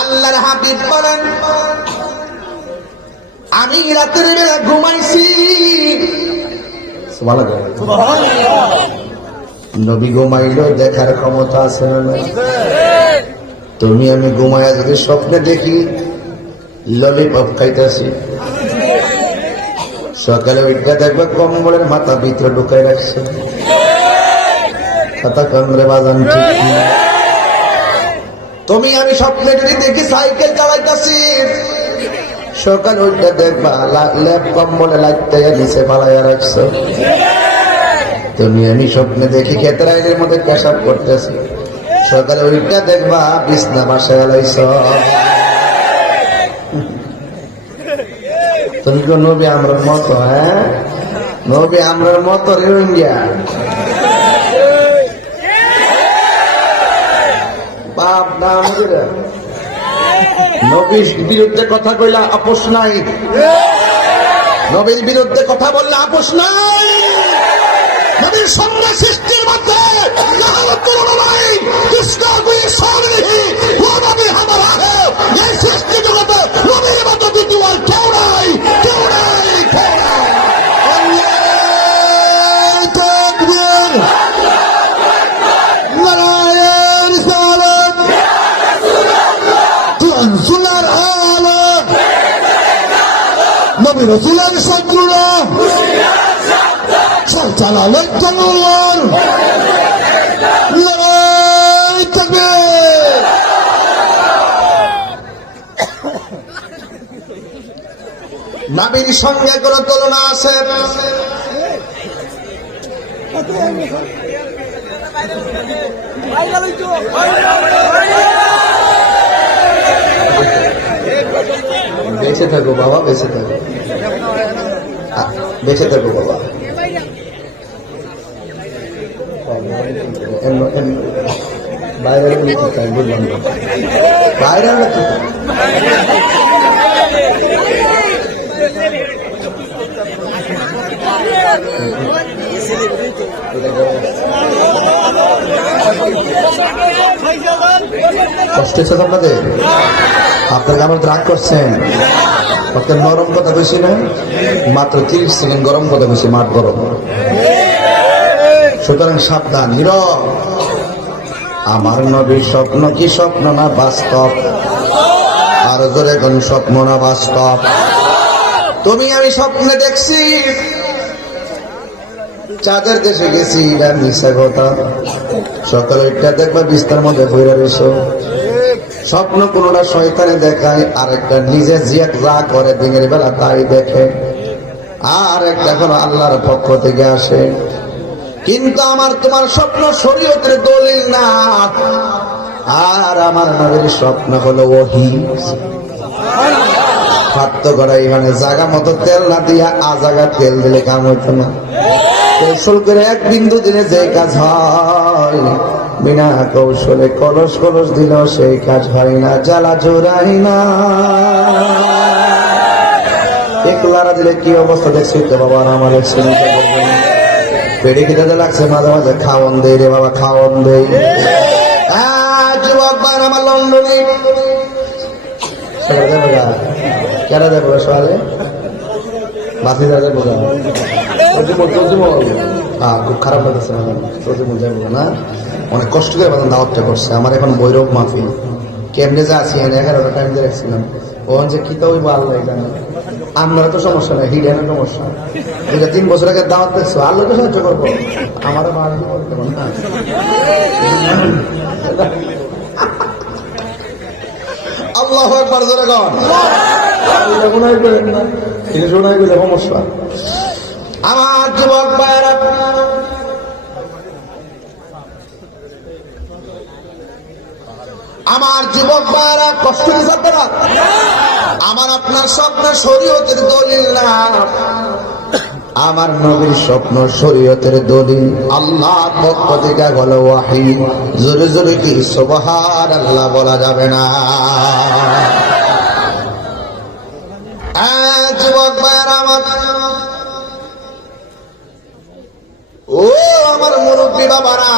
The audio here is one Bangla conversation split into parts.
আল্লাহর হাবিব বলেন আমি রাতের বেলা ঘুমাইছি। নবী ঘুমাইল দেখার ক্ষমতা আছে না? তুমি আমি ঘুমায়া যদি স্বপ্নে দেখি ললিপপ খাইতেছি। সকালে উঠে দেখবে কম্বলের মাথা ভিতরে ঢুকাই রাখছে। কথা কমরে বাজান ঠিক। তুমি আমি স্বপ্নে যদি দেখি সাইকেল চালাইতেছি। সকালে উঠে দেখবা ল্যাপ কম্বলে লাগতে নিচে পালাইয়া রাখছো। তুমি আমি স্বপ্নে দেখি ক্ষেতের আইনের মধ্যে পেশাব করতেছি। সকালে উঠে দেখবা বিছনা বাসায় গেলাইছ তুমি তো নবী আমরার মতো হ্যাঁ? নবী আমরার মতো রোহিঙ্গা বাপ না আমাদের নবীর বিরুদ্ধে কথা কইলা আপোষ নাই। নবীর বিরুদ্ধে কথা বললে আপোষ নাই। নবীর সঙ্গে সৃষ্টির মধ্যে কৃষ্ণ নবী রসুলের শত্রুরা। সব চালালে তলোয়ার লড়াই থাকবে। নাবির সঙ্গে কোনো তুলনা আছে? বেঁচে থাকো বাবা বেঁচে থাকো বেঁচে থাকো বাবা বাইরে। বাইরে? কষ্ট হচ্ছে আপনাদের আপনার আমার রাগ করছেন। কত নরম কথা বেশি না? মাত্র তিরিশ সেকেন্ড গরম কথা বেশি, মাঠ গরম। সুতরাং সাবধান, নীরব। আমার নবীর স্বপ্ন কি স্বপ্ন না বাস্তব? আর জোরে কোন স্বপ্ন না বাস্তব? তুমি আমি স্বপ্নে দেখছি। চাঁদের দেশে গেছি এটা মিশা কথা সকালে দেখবা বিস্তার মধ্যে বইরা রয়েছো স্বপ্ন কোনটা শয়তানে দেখায় আর একটা নিজে জিয়া যা করে দিনের বেলা তাই দেখে। আর একটা হলো আল্লাহর পক্ষ থেকে আসে। কিন্তু আমার তোমার স্বপ্ন শরীয়তের দলিল না। আর আমার নবীর স্বপ্ন হলো ওহি। খাদ্য করা এখানে জায়গা মতো তেল না দিয়া আজাগা তেল দিলে কাম হইতো না। কৌশল করে এক বিন্দু দিলে যে কাজ হয়। বিনা কৌশলে কলস কলস দিল সেই কাজ হয় না জ্বালা জোড়াই না। একলারা দিলে কি অবস্থা দেখছি তো বাবা আমার পেটে খিদে লাগছে মাঝে মাঝে খাওয়ন দেই রে বাবা খাওয়ন দেই। যুবক ভাই আমার লন্ডনে সেটা দেবো গা কেন দেবো সকালে? হ্যাঁ খুব খারাপ লাগছে না। অনেক কষ্ট করে বাদাম দাওয়াতটা করছে। আমার এখন বৈরব মাহফিল। কেমনে যা আছি এগারোটা টাইম দিয়ে রাখছিলাম। ওখান যে কি তো ওই আল্লাহ আপনারা তো সমস্যা নাই, হিডেনের সমস্যা। এটা তিন বছর আগে দাওয়াত দেখছ আল্লাহকে সাহায্য করব। আমারও বাড়ি করতে আল্লাহ একবার জোরে সমস্যা? আমার যুবক ভাইয়েরা আমার যুবক ভাইয়েরা কষ্ট দিচ্ছে আপনারা? আমার আপনার স্বপ্ন শরীয়তের দলিল না। আমার নবীর স্বপ্ন শরীয়তের দলিল। আল্লাহ পক্ষ থেকে হলো ওয়াহি। জোরে জোরে কি সুবহান আল্লাহ বলা যাবে না। যুবক আমার। ও আমার মুরব্বী বাবারা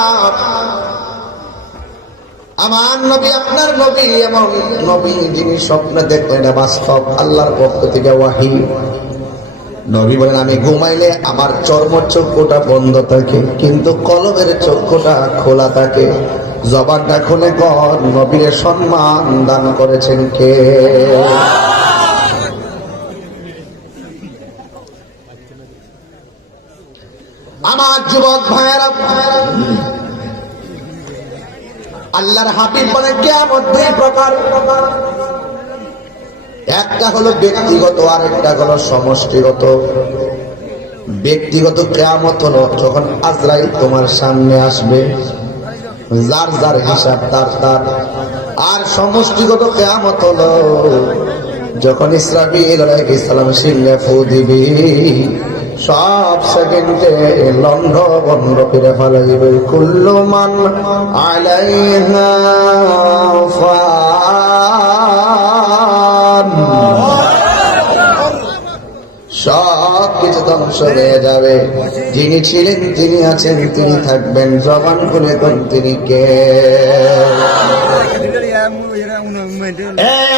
আমার নবী, আপনার নবী, এমন নবী যিনি স্বপ্নে দেখলেন এটা বাস্তব আল্লাহর পক্ষ থেকে ওয়াহি। নবী বলেন, আমি ঘুমাইলে আমার চর্ম চক্ষুটা বন্ধ থাকে, কিন্তু কলমের চক্ষুটা খোলা থাকে। জবানটা খুলে কর, নবীর সম্মান দান করেছেন কে? আমার যুবক ভাইয়েরা আল্লাহর হাবিব বলে কেমন দুই প্রকার। একটা হলো ব্যক্তিগত আর একটা হলো সমষ্টিগত। ব্যক্তিগত কেয়ামত হলো যখন আজরাইল তোমার সামনে আসবে, যার যার হিসাব তার তার। আর সমষ্টিগত কেয়ামত হলো যখন ইসরাফিল ইসলাম সিংহে ফু দিবি। সব সেকেন্ডে লন্ড বন্ধ করে ফেলা যাবে কুল্লু মান আলাইহা সব কিছু ধ্বংস হয়ে যাবে। যিনি ছিলেন তিনি আছেন তিনি থাকবেন। জবান খুলে কোন তিনি কে?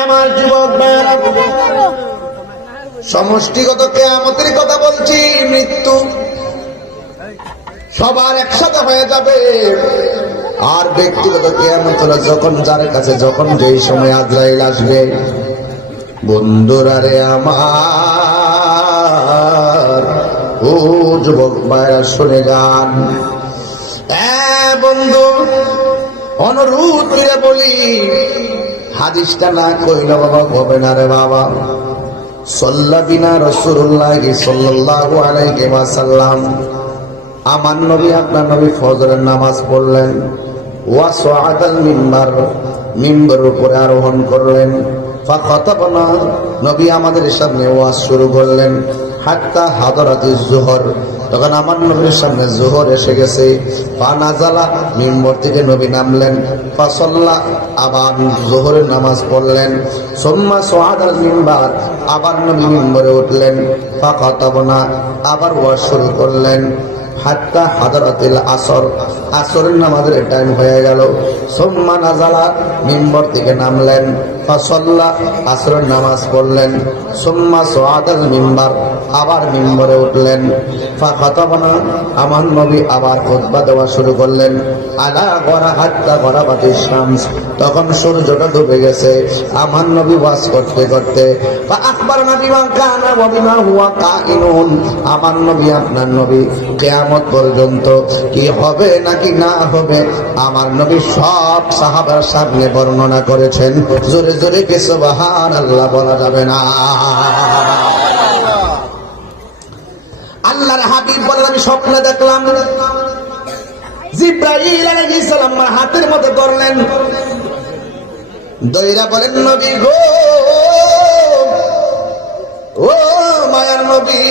আমার যুবক ভাইয়েরা, সমষ্টিগত কেয়ামতের কথা বলছি, মৃত্যু সবার একসাথে হয়ে যাবে। আর ব্যক্তিগত কেয়ামত হলো যখন যার কাছে, যখন যেই সময় আজরাইল আসবে, বন্ধুরা রে আমার, ও যুবক ভাইরা, শুনে হ্যাঁ বন্ধু, অনুরোধ করে বলি, হাদিসটা না কইল বাবা হবে না রে বাবা। সল্লাবিনা রসুল্লাহ সাল্লাল্লাহু আলাইহি ওয়াসাল্লাম। আমার নবী, আপনার নবী ফজরের নামাজ পড়লেন। ওয়া সুআদাল মিম্বার মিম্বার উপরে আরোহণ করলেন। ফাখাতাবনা, নবী আমাদের সামনে ওয়াজ শুরু করলেন। হাত্তা হাদরাতি জোহর তখন আমার নবীর সামনে জোহর এসে গেছে। পা নাজালা মিম্বর থেকে নবী নামলেন। ফাসল্লা আবার জোহরের নামাজ পড়লেন। সোম্মা সোহাদাল মিম্বার, আবার নবী মিম্বরে উঠলেন। ফাখাতাবনা আবার ওয়াজ শুরু করলেন। হাত্তা হাদারাতিল আসর, আসরের নামাজের টাইম হয়ে গেল। সোম্মা নাজালা মিম্বর থেকে নামলেন। ফাসল্লা, আসরের নামাজ পড়লেন। সোম্মা সোয়াদাল মিম্বার, আবার মিম্বরে উঠলেন। ফা ফাখাতাবনা, আমার নবী আবার খুতবা দেওয়া শুরু করলেন। আলা গড়া হাত্তা গড়া বাতি শামস, তখন সূর্যটা ডুবে গেছে। আমার নবী ওয়াজ করতে করতে বা আকবর নবী কানা ওয়া বিমা হুয়া কাইনুন। আমার নবী, আপনার নবী, কেয়ামত পর্যন্ত কি হবে নাকি না হবে, আমার নবী সব সাহাবার সামনে বর্ণনা করেছেন। জোরে জোরে কে সুবহানাল্লাহ বলা যাবে না। আল্লাহর হাবিব বলেন, আমি স্বপ্নে দেখলাম, জিব্রাইল আলাইহিস আমার হাতের মধ্যে ধরলেন। দইরা বলেন, নবী গো, ও মায়ার নবী,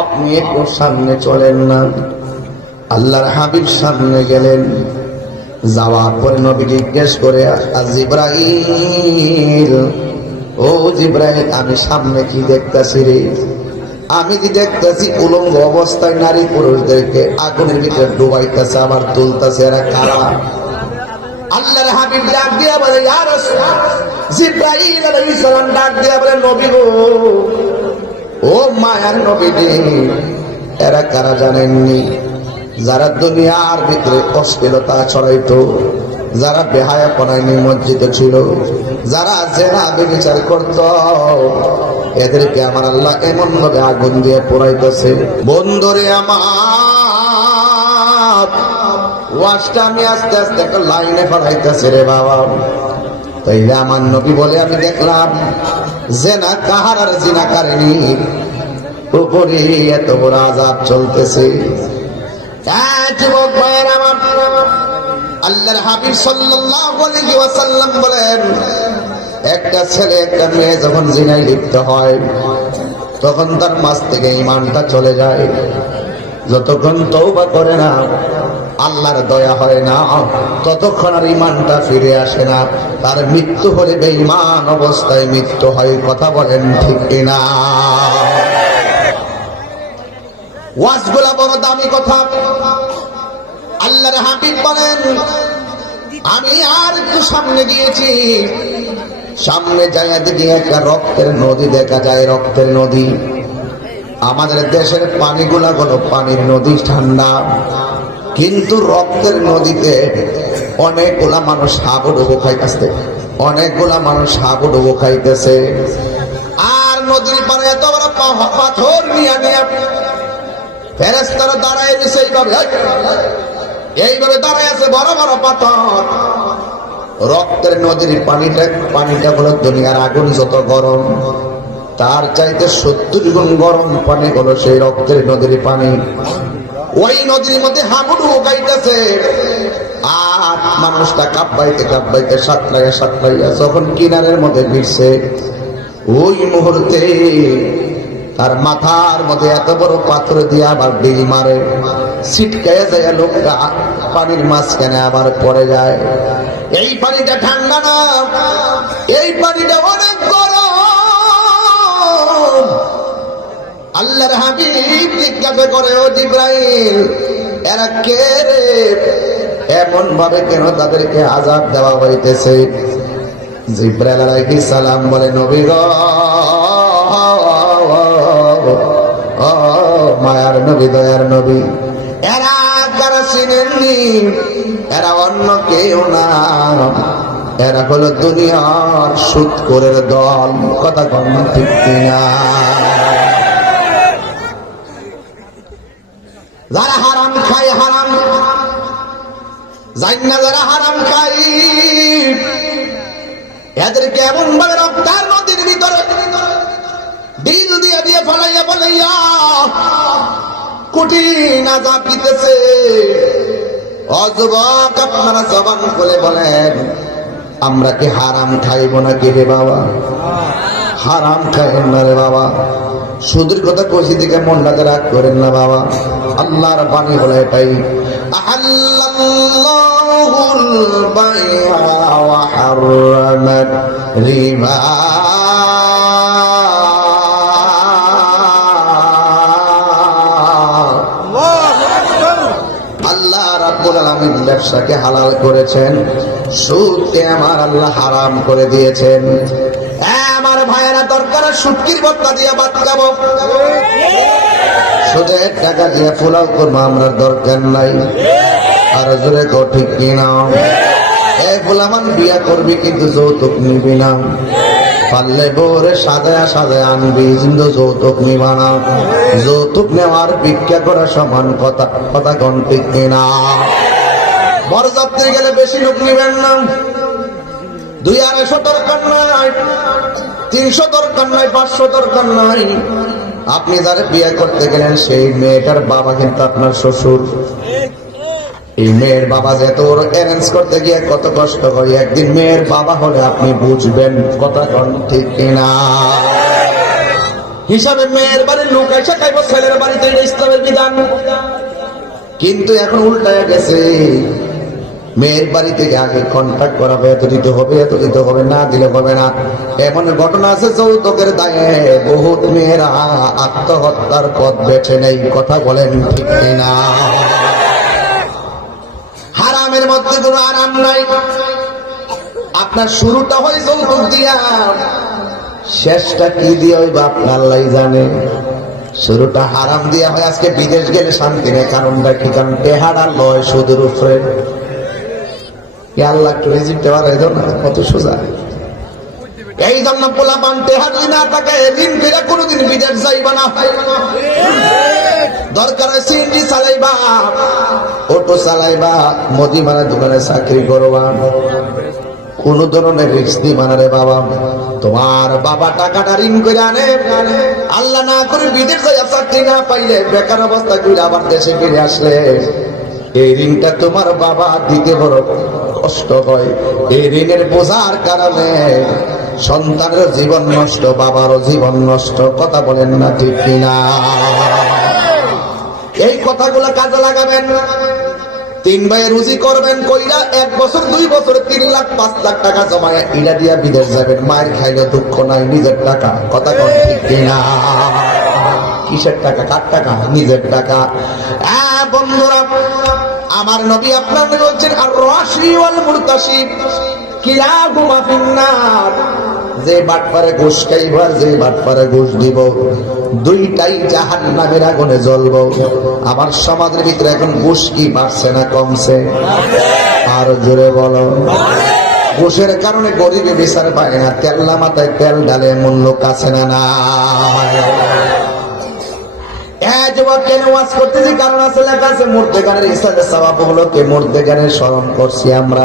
আপনি একটু সামনে চলেন না। আল্লাহর হাবিব সামনে গেলেন। যাওয়ার পরে নবী জিজ্ঞেস করে জিব্রাইল, ও জিব্রাইল, আমি সামনে কি দেখতেছি রে? আমি কি দেখতেছি উলঙ্গ অবস্থায় নারী পুরুষদেরকে আগুনের ভিতরে ডুবাইতেছে, আবার তুলতেছে এরা কারা? আল্লাহর হাবিব ডাক দিয়া বলে ডাক দিয়া বলে, নবী গো, ও মায়ার নবী এরা কারা জানেননি? যারা দুনিয়ার ভিতরে অশ্লীলতা ছড়াইতো, যারা বেহায়াপনায় নিমজ্জিত ছিল, যারা জেনা বিচার করত, এদেরকে আমার আল্লাহ এমন ভাবে আগুন দিয়ে পোড়াইতেছে। বন্ধুরে আমার, ওয়াজটা আমি আস্তে আস্তে একটা লাইনে ফলাইতেছে রে বাবা। তাইলে আমার নবী বলে আমি দেখলাম, জেনা কাহার আর জিনা কারেনি উপরে এত বড় আজাব চলতেছে। একটা ছেলে, একটা মেয়ে যখন জিনায় লিপ্ত হয়, তখন তার মাছ থেকে ইমানটা চলে যায়। যতক্ষণ তৌবা করে না, আল্লাহর দয়া হয় না, ততক্ষণ আর ইমানটা ফিরে আসে না। তার মৃত্যু হলে বেঈমান অবস্থায় মৃত্যু হয়, কথা বলেন ঠিক কিনা? ওয়াজগুলা বড় দামি কথা। আল্লাহর হাবিব বলেন, আমি আর একটু সামনে গিয়েছি। সামনে জায়গা দিকে একটা রক্তের নদী দেখা যায়, রক্তের নদী। আমাদের দেশের পানিগুলা হলো পানির নদী ঠান্ডা। কিন্তু রক্তের নদীতে অনেকগুলা মানুষ হাবুডুবু খাইতেছে, অনেকগুলা মানুষ হাবুডুবু খাইতেছে। আর নদীর পারে এত বড় পাথর নিয়ে নিয়ে ফেরেস্তারা দাঁড়ায় দিছে এইভাবে এইভাবে দাঁড়ায় আছে বড় বড় পাথর। রক্তের নদীর পানিটা পানিটা হলো দুনিয়ার আগুন যত গরম, তার চাইতে সত্তর গুণ গরম পানি হলো সেই রক্তের নদীর পানি। ওই নদীর মধ্যে হাবুডু গাইতেছে। আর মানুষটা কাঁপাইতে কাঁপাইতে সাতলাইয়া সাতলাইয়া যখন কিনারের মধ্যে ভিড়ছে, ওই মুহূর্তে তার মাথার মধ্যে এত বড় পাত্র দিয়ে আবার ডিল মারে। ছিটকাইয়া যায় লোকটা পানির মাঝখানে আবার পড়ে যায়। এই পানিটা ঠান্ডা না, এই পানিটা অনেক গরম। আল্লাহর হাবিব জিজ্ঞাসা করে, ও জিব্রাইল, এরা কে রে? এমন ভাবে কেন তাদেরকে আজাদ দেওয়া হইতেছে? জিব্রাইল আলাইহিস সালাম বলে, নবী গো ও মায়ার নবী, দয়ার নবী। এরা চিনেননি, এরা অন্য কেউ না। এরা হলো দুনিয়ার সুদ করে দল, কথা কম ঠিক কিনা। যারা হারাম খায়, হারাম। যাই না যারা হারাম খাই এদেরকে এমন ভাবে রক্তার নদীর ভিতরে ডিল দিয়ে দিয়ে ফলাইয়া ফলাইয়া কঠিন আজাব দিতেছে। অযুবক আপনারা জবান খুলে বলেন, আমরা কি হারাম খাইব না কি রে বাবা? হারাম খাইন না রে বাবা। সুদের কথা কষি থেকে মনটাকে রাগ করেন না বাবা। আল্লাহর বাণী বলে পাই হাররামাত রিবা আলামিন ব্যবসাকে হালাল করেছেন সুদকে আমার আল্লাহ হারাম করে দিয়েছেন। আমার ভাইয়েরা দরকার সুটকির বত্তা দিয়ে ভাত খাব। সুদের টাকা দিয়ে পোলাও করব আমরা দরকার নাই। আর জোরে কো ঠিক কিনা গোলামান বিয়া করবি কিন্তু যৌতুক নিবি না। পারলে বোরে সাজায়া সাজায়া আনবি, কিন্তু যৌতুক নিবা না। যৌতুক নেওয়ার ভিক্ষা করা সমান কথা কথা কোন ঠিক কিনা বরযাত্রী গেলে বেশি লোক নিবেন না। দুই আড়াইশো দরকার নাই, তিনশো দরকার নাই, পাঁচশো দরকার নাই। আপনি যারা বিয়ে করতে গেলেন, সেই মেয়েটার বাবা কিন্তু আপনার শ্বশুর। এই মেয়ের বাবা যেত ওর অ্যারেঞ্জ করতে গিয়ে কত কষ্ট হয়, একদিন মেয়ের বাবা হলে আপনি বুঝবেন কথা কন ঠিক কিনা। হিসাবে মেয়ের বাড়ির লোক এসে খাইব, ছেলের বাড়িতে ইসলামের বিধান। কিন্তু এখন উল্টায় গেছে। মেয়ের বাড়ি থেকে আগে কন্ট্যাক্ট করা হবে এত দিতে হবে, এত দিতে হবে, না দিলে হবে না। এমন ঘটনা আছে, যৌতুকের দায়ে বহুত মেয়েরা আত্মহত্যার পথ বেছে নেই, কথা বলেন ঠিক না হারামের মধ্যে কোনো আরাম নাই। আপনার শুরুটা হয় যৌতুক দিয়া, শেষটা কি দিয়ে হইবা আপনার আল্লাহ জানে। শুরুটা হারাম দিয়া হয়, আজকে বিদেশ গেলে শান্তি নেই, কারণটা কি? কারণ টেহারা লয় সুদের উপরে। কোনোদিন বিদেশ না। চালাইবা চালাইবা দোকানে চাকরি করবা। কোন ধরনের রিস্ক দিবা রে বাবা। তোমার বাবা টাকাটা ঋণ করে আনে। আল্লাহ না করে বিদেশ যাইয়া চাকরি না পাইলে বেকার অবস্থা করে আবার দেশে ফিরে আসলে। এই ঋণটা তোমার বাবা দিতে বড়। কষ্ট হয়। এই ঋণের বোঝার কারণে সন্তানের জীবন নষ্ট বাবারও জীবন নষ্ট, কথা বলেন না ঠিক কিনা? এই কথাগুলো কাজে লাগাবেন। তিন ভাই রুজি করবেন কইরা এক বছর, দুই বছর, তিন লাখ, পাঁচ লাখ টাকা জমায় ইলা দিয়া বিদেশ যাবেন। মায়ের খাইলে দুঃখ নাই, নিজের টাকা। কথা কন ঠিক কিনা? কিসের টাকা? কার টাকা? নিজের টাকা। বন্ধুরা আমার নবী আপনার নবী হচ্ছেন আর রাশি ওয়াল মুরতাশিদ কিলাহুমা ফিন্নার। যে বাটপারে ঘুষ খাইব আর যে বাটপারে ঘুষ দিব, দুইটাই জাহান্নামের আগুনে জ্বলব। আমার সমাজের ভিতরে এখন ঘুষ কি বাড়ছে না কমছে? আর জোরে বলো। ঘুষের কারণে গরিবে বিচার পায় না তেল্লা মাথায় তেল ডালে মূল্য কাছে না না। হ্যাঁ যুবক কেন ওয়াজ করতেছি, কারণ আছে লেখা আছে মূর্তে গানের ইসলামে সবাব হলো কে? মূর্তে গানের স্মরণ করছি আমরা।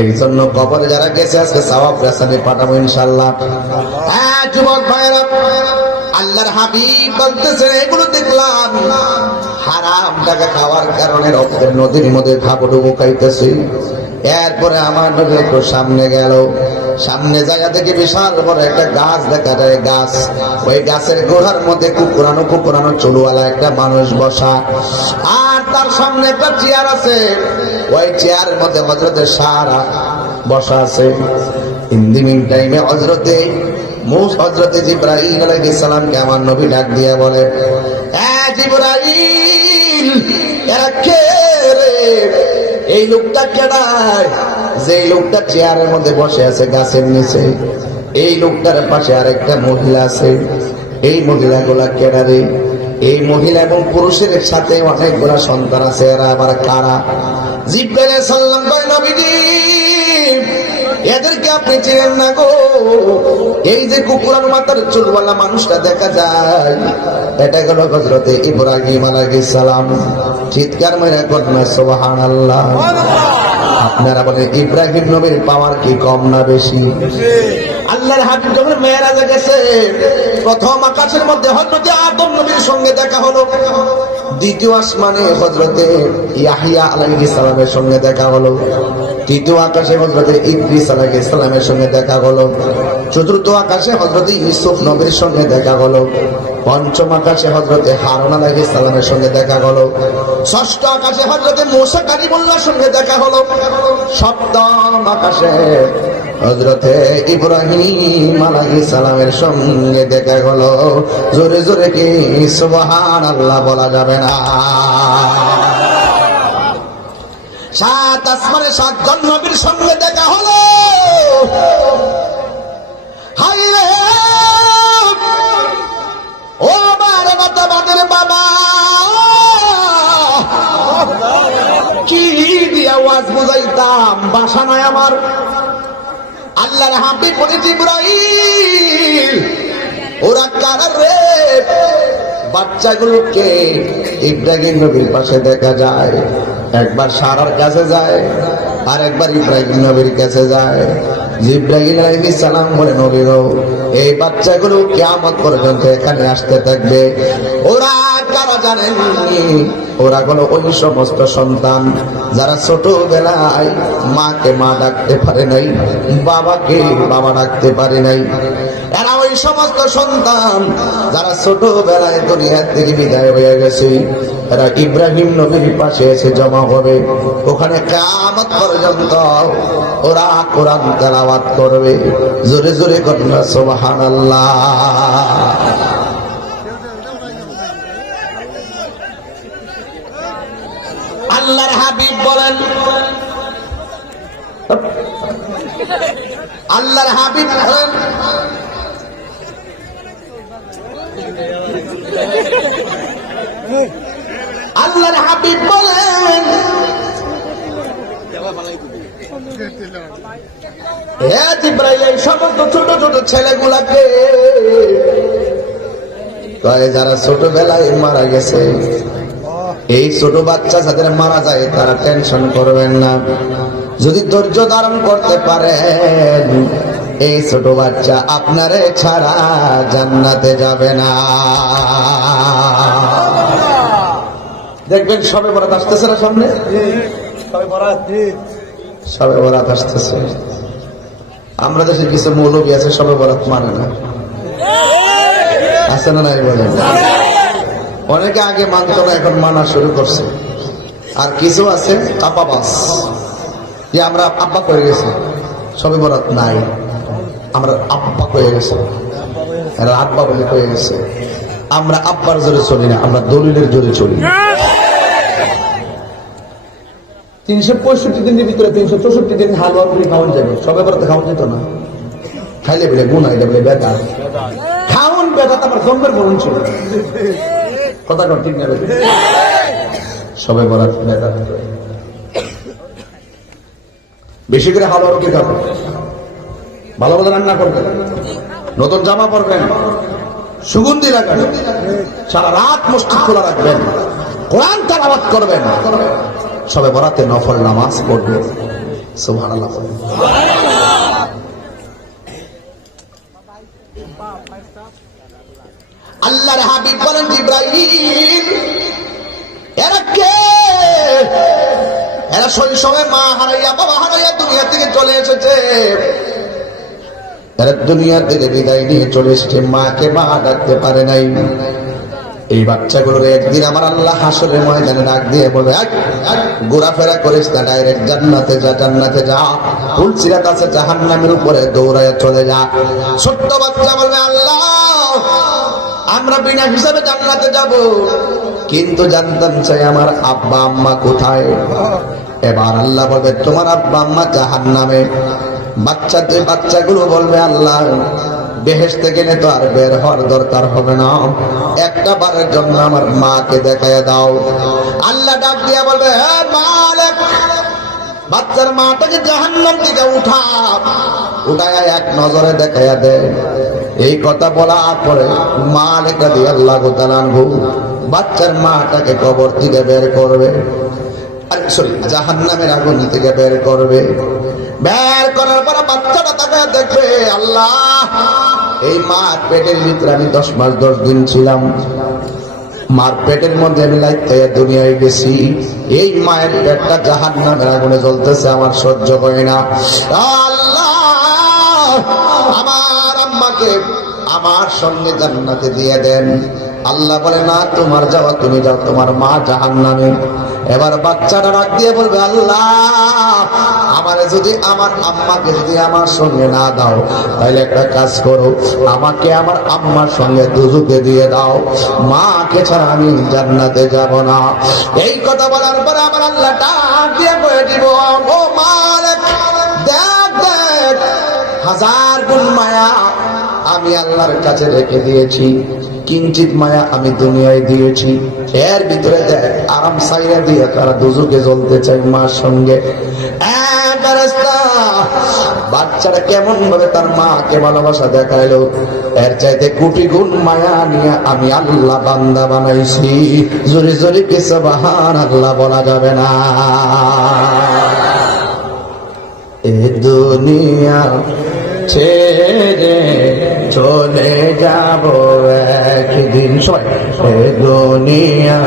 এই জন্য কবরে যারা গেছে, আজকে সবাব রেসানি পাঠাবো ইনশাল্লাহ হ্যাঁ যুবক ভাইরা আল্লাহর হাবিব বলতেছে, এগুলো দেখলাম। হারাম টাকা খাওয়ার কারণে রক্তের নদীর মধ্যে খাবডুবু খাইতেছি এরপরে আমার নদী একটু সামনে গেল। সামনে জায়গা থেকে বিশাল বড় একটা গাছ দেখা যায়, গাছ। ওই গাছের গোড়ার মধ্যে কুকুরানো কুকুরানো চুলওয়ালা একটা মানুষ বসা। আর তার সামনে একটা চেয়ার আছে। ওই চেয়ারের মধ্যে হজরতের সারা বসা আছে। ইন্দিমিং টাইমে হজরতে মুস হজরতে জিব্রাহিম আলাইহিস সালামকে আমার নবী ডাক দিয়া বলে হ্যাঁ জিব্রাহিম এরা কে রে? এই লোকটা কেডায় যে লোকটা চেয়ারের মধ্যে বসে আছে গাছের নিচে, এই লোকটার পাশে আরেকটা মহিলা আছে। এই মহিলাগুলা কেডারে? এই মহিলা এবং পুরুষের সাথে অনেকগুলা সন্তান আছে, এরা আবার কারা? জিব্রাইল সাল্লাম এদেরকে আপনি চেনেন না গো। এই যে কুকুরার মাথার চুলওয়ালা মানুষটা দেখা যায়, এটা গেল হজরতে ইব্রাহিম আলাইহিস সালাম। চিৎকার মেরে কন্যা সুবহান আল্লাহ আপনারা বলেন ইব্রাহিম নবীর পাওয়ার কি কম না বেশি? আল্লাহর হাবিব যখন মেয়েরাজে গেছে, প্রথম আকাশের মধ্যে হজরতে আদম নবীর সঙ্গে দেখা হলো। দ্বিতীয় আসমানে হজরতে ইয়াহিয়া আলাইহিস সালামের সঙ্গে দেখা হলো। তৃতীয় আকাশে হজরতে ইদ্রিস আলাইহিস সালামের সঙ্গে দেখা হলো। চতুর্থ আকাশে হজরতে ইউসুফ নবীর সঙ্গে দেখা হলো। পঞ্চম আকাশে হজরতে হারুন আলাইহিস সালামের সঙ্গে দেখা হলো। ষষ্ঠ আকাশে হজরতে মোসা কারিমুল্লাহর সঙ্গে দেখা হলো। সপ্তম আকাশে হজরতে ইব্রাহিম আলাইহিস সালামের সঙ্গে দেখা হলো। জোরে জোরে কি সুবহান আল্লাহ বলা যাবে না? সাত আসমানে সাতজন নবীর সঙ্গে দেখা হলো। আমার মাতাবাদের বাবা! কি বুঝাইতাম? বাসা নয় আমার। ওরা কারার রে? বাচ্চাগুলোকে ইব্রাহিম নবীর পাশে দেখা যায়। একবার সারার কাছে যায় আর একবার ইব্রাহিম নবীর কাছে যায়। ইব্রাহিম আলাইহিস সালাম বলে নবী গো, এই বাচ্চাগুলো কিয়ামত পর্যন্ত এখানে আসতে থাকবে। ওরা কারা জানেন? ওরা হলো ওই সমস্ত সন্তান যারা ছোটবেলায় মাকে মা ডাকতে পারে নাই বাবাকে বাবা ডাকতে পারে নাই। এরা ওই সমস্ত সন্তান যারা ছোটবেলায় দুনিয়ার থেকে বিদায় হয়ে গেছে। এরা ইব্রাহিম নবীর পাশে এসে জমা হবে। ওখানে কামত পর্যন্ত ওরা কোরআন তেলাওয়াত করবে। জোরে জোরে কন্যা সোবাহান আল্লাহ আল্লাহর হাবিব বলেন, আল্লাহর হাবিব বলেন আল্লাহর হাবিব বলেন সমস্ত ছোট ছোট ছেলেগুলাকে যারা ছোটবেলায় মারা গেছে, এই ছোট বাচ্চা যাদের মারা যায়, তারা টেনশন করবেন না। যদি ধৈর্য ধারণ করতে পারেন, এই ছোট বাচ্চা আপনারে ছাড়া জান্নাতে যাবে না। দেখবেন সবে বরাত আসতেছে না সামনে? সবে বরাত আসতেছে। আমরা দেশে কিছু মৌলবী আছে সবে বরাত মানে না। আছে না নাই বলেন? অনেকে আগে মানত না এখন মানা শুরু করছে। আর কিছু আছে কাপাবাস যে আমরা আব্বা করে গেছি। সবে বরাত নাই। আমরা আব্বা করে গেছে। আব্বা বলে কয়ে গেছে। আমরা আব্বার জোরে চলি না, আমরা দলিলের জোরে চলি। তিনশো পঁয়ষট্টি দিনের ভিতরে তিনশো চৌষট্টি দিন হালুয়া পুরি খাওয়ান যাবে। সবে বরাতে খাওয়ান যেত না। খাইলে বলে গুণ এটা বলে বেটা খাওয়ান বেটা তারপর জন্মের বরণ ছিল। কথা কর, ঠিক না? সবে বরাত বেটা বেশি করে হালুয়া রুটি খাবেন ভালো ভালো রান্না করবেন। নতুন জামা পরবেন। সুগন্ধি রাখবেন। সারা রাত মসজিদ খোলা রাখবেন। কোরআন তালাবাত করবেন। সবে বরাতে নফল নামাজ পড়বে। আল্লাহর হাবিব বলেন, ইব্রাহিম, এরা কে? এরা শৈশবে মা হারাইয়া, বাবা হারাইয়া দুনিয়া থেকে চলে এসেছে। এরা দুনিয়া থেকে বিদায় নিয়ে চলে এসেছে। মাকে মা ডাকতে পারে নাই। এই বাচ্চাগুলোর একদিন আমার আল্লাহ হাসরের ময়দানে ডাক দিয়ে বলবে "আয়, আয়, ঘোরাফেরা করিস না ডাইরেক্ট জান্নাতে যা জান্নাতে যা। ফুল সিরাত আছে জাহান্নামের উপরে দৌড়ায় চলে যা। ছোট্ট বাচ্চা বলবে আল্লাহ আমরা বিনা হিসাবে জান্নাতে যাব। কিন্তু জানতাম চাই আমার আব্বা আম্মা কোথায়? এবার আল্লাহ বলবে তোমার আব্বা আম্মা জাহান বাচ্চাদের বাচ্চাগুলো বলবে, আল্লাহ বেহেস থেকে নে তো আর বের হওয়ার দরকার হবে না। একটা বারের জন্য আমার মাকে দেখায় দাও। আল্লাহ ডাক দিয়া বলবে হ্যাঁ মালিক, বাচ্চার মাটাকে জাহান্নাম থেকে উঠা। উঠায় এক নজরে দেখাইয়া দে। এই কথা বলা পরে মা লেখা দিয়ে আল্লাহ গোতালানবু বাচ্চার মাটাকে কবর থেকে বের করবে। আরে সরি, জাহান্নামের আগুন থেকে বের করবে। বের করার পর বাচ্চাটা তাকে দেখবে, আল্লাহ, এই মার পেটের ভিতরে আমি দশ মাস, দশ দিন ছিলাম। মার পেটের মধ্যে আমি লাইতে দুনিয়ায় গেছি। এই মায়ের পেটটা জাহান নামের আগুনে জ্বলতেছে, আমার সহ্য হয় না। আল্লাহ, আমার আম্মাকে আমার সঙ্গে জান্নাতে দিয়ে দেন। আল্লাহ বলে, না, তোমার যাওয়া তুমি যাও, তোমার মা জাহান নামে এবার বাচ্চাটা ডাক দিয়ে বলবে, আল্লাহ, আমার যদি আমার আম্মাকে যদি আমার সঙ্গে না দাও, তাহলে একটা কাজ করো, আমাকে আমার আম্মার সঙ্গে দুজুকে দিয়ে দাও। মাকে ছাড়া আমি জান্নাতে যাব না। এই কথা বলার পরে আমার আল্লাহ ডাক দিয়ে বলে দিব ও মালিক, দেখ দেখ, হাজার গুণ মায়া আমি আল্লাহর কাছে রেখে দিয়েছি। কিঞ্চিত মায়া আমি দুনিয়ায় দিয়েছি। এর ভিতরে দেখ, আরাম সাইরা দিয়ে তারা দুজুকে জ্বলতে চাই মার সঙ্গে। বাচ্চারা কেমন ভাবে তার মাকে ভালোবাসা দেখাইলো, এর চাইতে কোটি গুণ মায়া নিয়ে আমি আল্লাহ বান্দা বানাইছি। জোরে জোরে কিছু বাহান আল্লাহ বলা যাবে না। এ দুনিয়া ছেড়ে চলে যাব একদিন। দুনিয়া।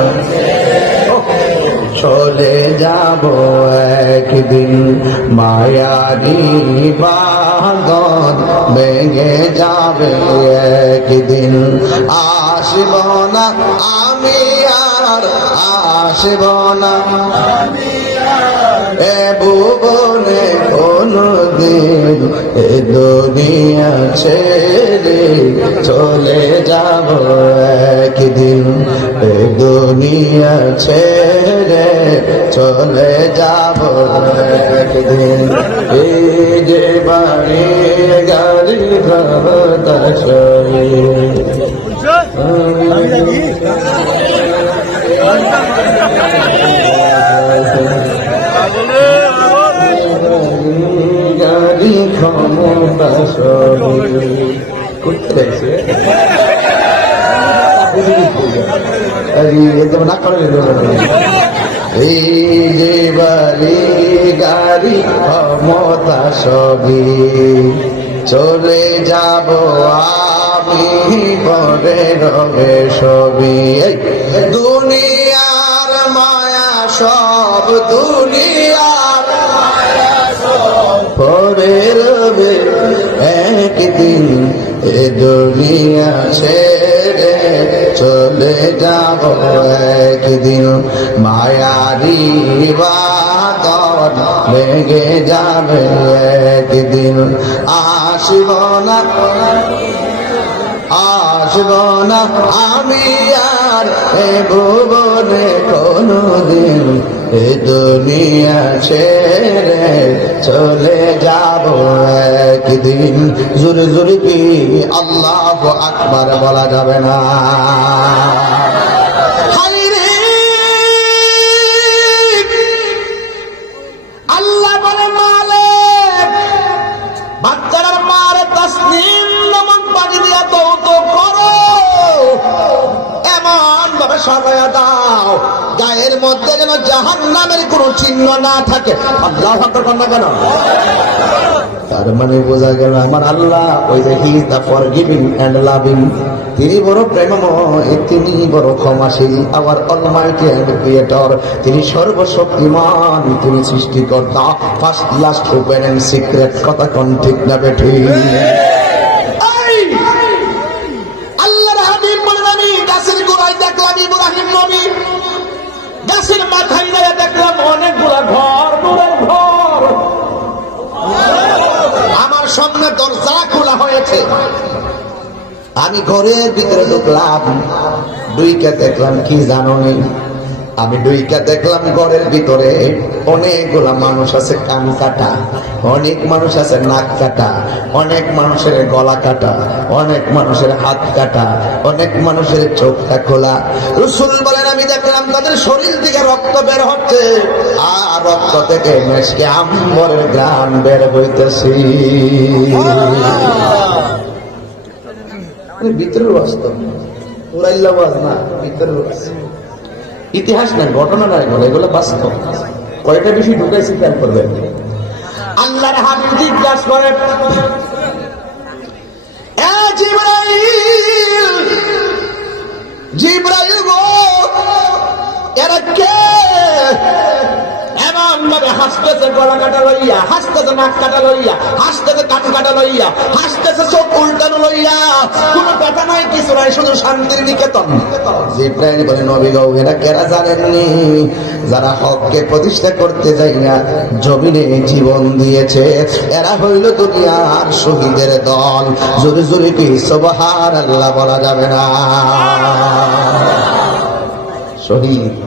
চলে যাব একদিন। মায়ারি বাগন ভেঙে যাবে একদিন। আসব না আমি আর, আসব না। এ ভুবনে কোনদিন এ দুনিয়া ছেড়ে চলে যাব একদিন। এ দুনিয়া ছেড়ে চলে যাব একদিন। এই যে বাড়ি, গাড়ি ভাবতা গাড়ি সবই করতে করে এই যে বাড়ি গাড়ি ক্ষমতা সবই চলে যাব আমি পরে রবে সবই দুনিয়ার মায়া সব দুনিয়ার। পরে একদিন এ দুনিয়া ছেড়ে চলে যাব একদিন। মায়ারি লেগে যাবে একদিন। আসব না আসব না, আমি এ ভুবনে কোনো দিন এ দুনিয়া ছেড়ে চলে যাব একদিন। জোরে জোরে কি আল্লাহ আকবার বলা যাবে না। দাও। গায়ের মধ্যে যেন জাহান নামের কোন চিহ্ন না থাকে। কেন? তার মানে বোঝা গেল আমার আল্লাহ ওই যে ফরগিভিং এন্ড লাভিং তিনি বড় প্রেমময়, তিনি বড় ক্ষমাশীল। আবার অলমাইটি এন্ড ক্রিয়েটর তিনি সর্বশক্তিমান, তিনি সৃষ্টিকর্তা। First last open and secret কথা কোন ঠিক না বেঠি অনেকগুলা ঘর, দূরের ঘর আমার সামনে দরজা খোলা হয়েছে আমি ঘরের ভিতরে ঢুকলাম দুইকে দেখলাম, কি জানো নি? আমি দুইকা দেখলাম ঘরের ভিতরে। অনেকগুলা মানুষ আছে কান কাটা অনেক মানুষ আছে নাক কাটা অনেক মানুষের গলা কাটা অনেক মানুষের হাত কাটা অনেক মানুষের চোখটা খোলা। রসুল বলেন আমি দেখলাম তাদের শরীর থেকে রক্ত বের হচ্ছে। আর রক্ত থেকে মেশকে আম্বরের গ্রাম বের হইতেছি। ভিতরের বাস্তব উড়াইল্লাবাজ না ভিতরের বাস্তব ইতিহাস না ঘটনা না এগুলো এগুলো বাস্তব। কয়টা বেশি ঢুকাইছি খেয়াল করবে আল্লাহর হাত জিজ্ঞাসা করে জিব্রাইল গো, এরা কে? এমন ভাবে হাসতেছে গলা কাটা লইয়া, হাসতেছে নাক কাটা লইয়া, হাসতেছে কাটা লইয়া, হাসতেছে চোখ উল্টানো লইয়া। কোনো কিছু নাই, শুধু শান্তির নিকেতন। জিব্রাইল বলে, নবী এরা কেরা জানেননি? যারা হককে প্রতিষ্ঠা করতে যাই না, জমিনে জীবন দিয়েছে। এরা হইল দুনিয়ার শহীদের দল। জোরে জোরে কি সবহার আল্লাহ বলা যাবে না। শহীদ।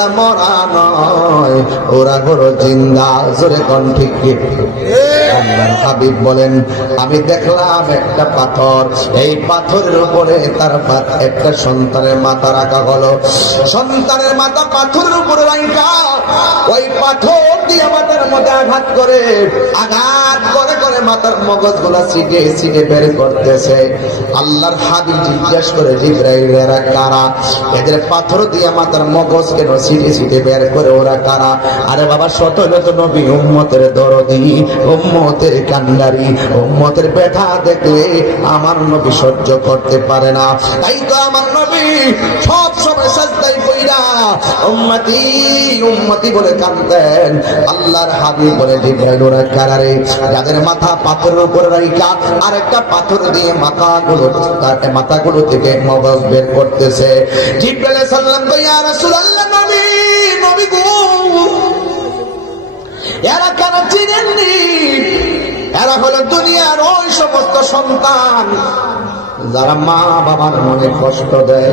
ওরা মরা নয়, ওরা হলো জিন্দা, জোরে কোন ঠিক হাবিব বলেন, আমি দেখলাম একটা পাথর, এই পাথরের উপরে তার একটা সন্তানের মাথা রাখা হলো। সন্তানের মাথা পাথরের উপরে রাখা ওই পাথর দিয়ে মাথার মধ্যে আঘাত করে, আঘাত মাথার মগজগুলা ছিটে ছিটে বের করতেছে। আল্লাহর হাবিব জিজ্ঞেস করে, জিব্রাইল, এরা কারা? এদের পাথর দিয়ে মাথার মগজ কেন ছিটে ছিটে বের করে, ওরা কারা? আরে বাবা, শত শত নবী উম্মতের দরদি, উম্মতের কান্ডারি, উম্মতের ব্যথা দেখলে আমার নবী সহ্য করতে পারে না। তাই তো আমার নবী সব সময় সাজদাই কইরা উম্মতি উম্মতি বলে কাঁদতেন আল্লাহর হাবিব বলে, জিব্রাইল, ওরা কারারে যাদের মাথা পাথরের উপরে রাইকা আরেকটা পাথর দিয়ে মাথাগুলো মাথাগুলো থেকে মগজ বের করতেছে। জিব্রাইল সাল্লাম তো ইয়া রাসূলুল্লাহ, নবী গো! এরা কেন চিনেননি? এরা হলো দুনিয়ার ওই সমস্ত সন্তান যারা মা বাবার মনে কষ্ট দেয়।